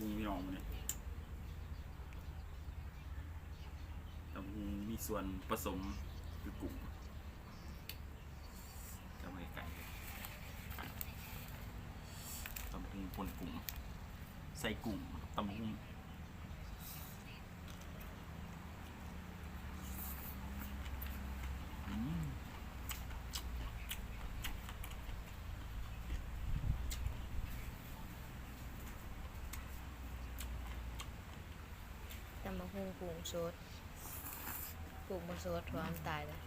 กุ้งพี่น้องมันเนี่ยตำกุ้งมีส่วนผสมคือกุ้งจะไม่ไก่ตำกุ้งปนกุ้งใส่กุ้งตำกุ้งตำมะฮุ่งกุ้งสดกุ้งมันสดความตายเลย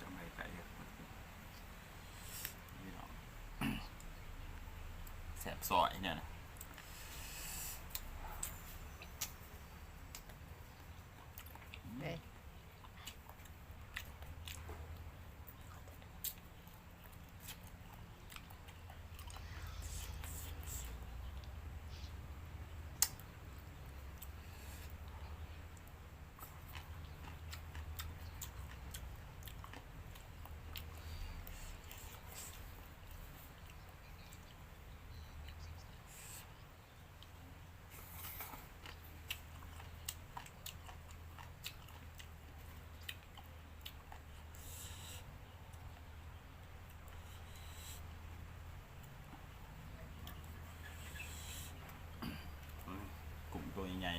จะไม่ไก่พี่น้องแสบซอยเนี่ยนะเฮ้ยกุ้งตัวใหญ่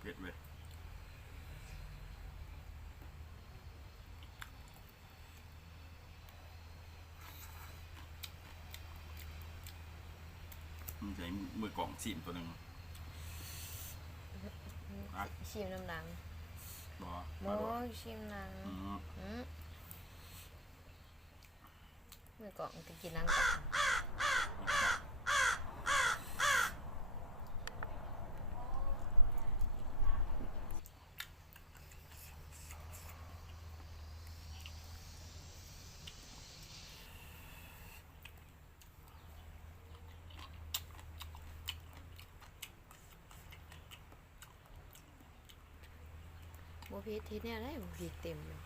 เผ็ดเว้ยมันใช้มือกล่องซีมตัวหนึ่งชิมน้ำหนังบ่โมชิมหนังมือกล่องจะกินหนังก่อนโมพีทีเนี่ยได้โมพีเต็มเลย